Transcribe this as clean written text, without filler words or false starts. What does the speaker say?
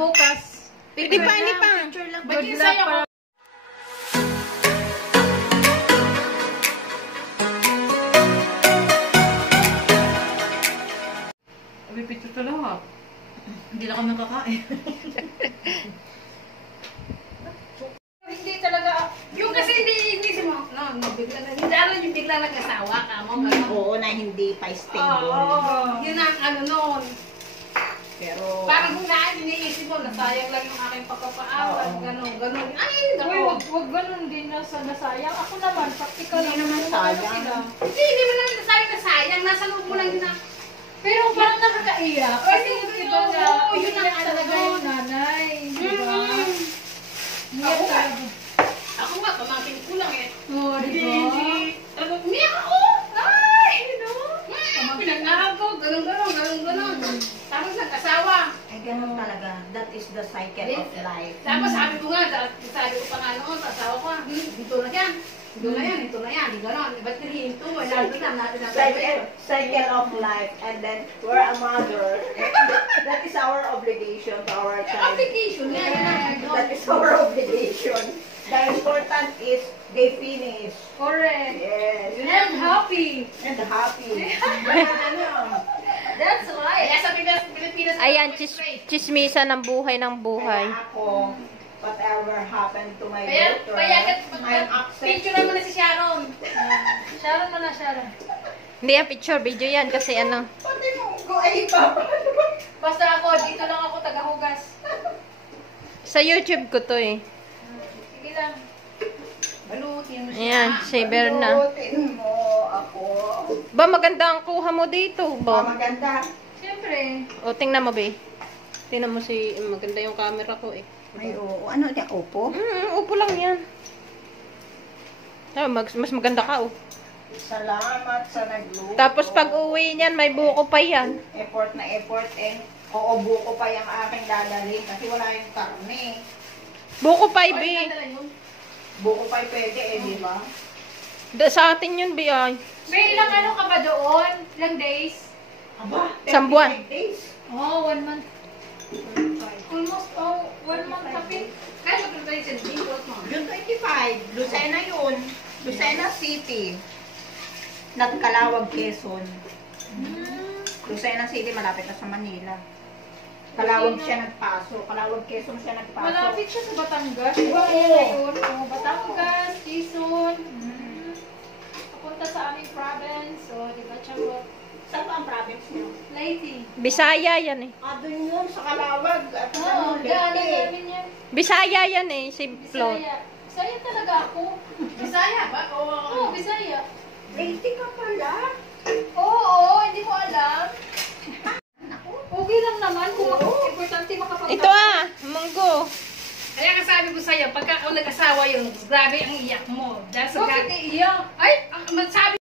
bukas. Hindi pa. Good luck para... Picture to lahat. Hindi na kami kakain. Hindi talaga, yung kasi hindi mo, yung bigla nag-asawa ka mo. Oo, na hindi pa stable. Oo, yun ang ano nun. Pero... Parang kung iniisip mo, nasayang lang yung aking pagpapaawat, gano'n. Ay, Wag ganun din nasayang. Ako naman, practical Hindi naman sayang. Hindi mo lang nasayang, nasa loob mo lang yun na. Pero parang nakakaiyak. Kasi iba na, yun ang ano talaga yung nanay. Diba? Ako nga. Ako nga, pamangkin ko lang eh. Oo, diba? Umiyak ako! Ay! Pinag-ahap ko, ganun. Tapos nag-asawa. Ay, ganun talaga. That is the cycle of life. Tapos sabi ko pa nga noon, sa asawa ko, dito na yan. Ito na yan, gano'n. Ba't nilihinto? Wala doon natin na Cycle of life. And then, we're a mother. That is our obligation to our child. Application yan. That is our obligation. The important is they finish. Correct. Yes. And happy. And happy. That's right. Kaya sa Pilipinas, Ayan, chismisa ng buhay. Kaya ako, whatever happened to my daughter, I'm upset. picture naman na si Sharon. Sharon mo na, Sharon. Hindi yan picture, video yan kasi ano. Pati mo ko ay papa. Basta ako, dito lang ako tagahugas. Sa YouTube ko to eh. Sige lang. Balutin mo siya. Ayan, si Berna. Balutin mo ako. Ba, maganda ang kuha mo dito, ba? Maganda. Siyempre. O, tingnan mo, be. Tingnan mo maganda yung camera ko eh. Ay, oo. Ano niya? Opo? Upo lang yan. Mas maganda ka, oh. Salamat sa nagluto. Tapos pag uwi niyan, may buko pa yan. Effort na effort eh. Oo, buko pa yung aking dadalhin kasi wala yung karne. Buko pa, be. Buko pa pwede eh, di ba? Sa atin yun, be, ay. May ilang ano ka ba doon? Ilang days? Aba, Isang buwan. 35 days. Oh, 1 month. Almost, 1 month kapit. Kaya magpunta sa Jingles mo. June 25, Lucena yun. Lucena City. Nagkalawag, Quezon. Lucena City, malapit na sa Manila. Kalawag siya nagpaso. Kalawag, Quezon siya nagpaso. Malapit siya sa Batangas. Oo. Ngayon, Batangas, Quezon. Papunta sa aming province. So, di ba, Chabot? Saan ba ang province niyo? Leyte. Bisaya yan eh. Doon yun, sa Kalawag. At Oo, daanan Leyte. namin yan. Bisaya yan eh, si Flo. Bisaya. Bisaya talaga ako. Bisaya ba? Oo, Bisaya. Leyte ka pala. Oo, hindi mo alam. Okay lang naman kung importante makapag- Ito munggo. Kaya nga sabi ko sa'yo, pagka ako nag-asawa yun, grabe ang iyak mo. Dahil sa Bakit iiyak? Ay, sabi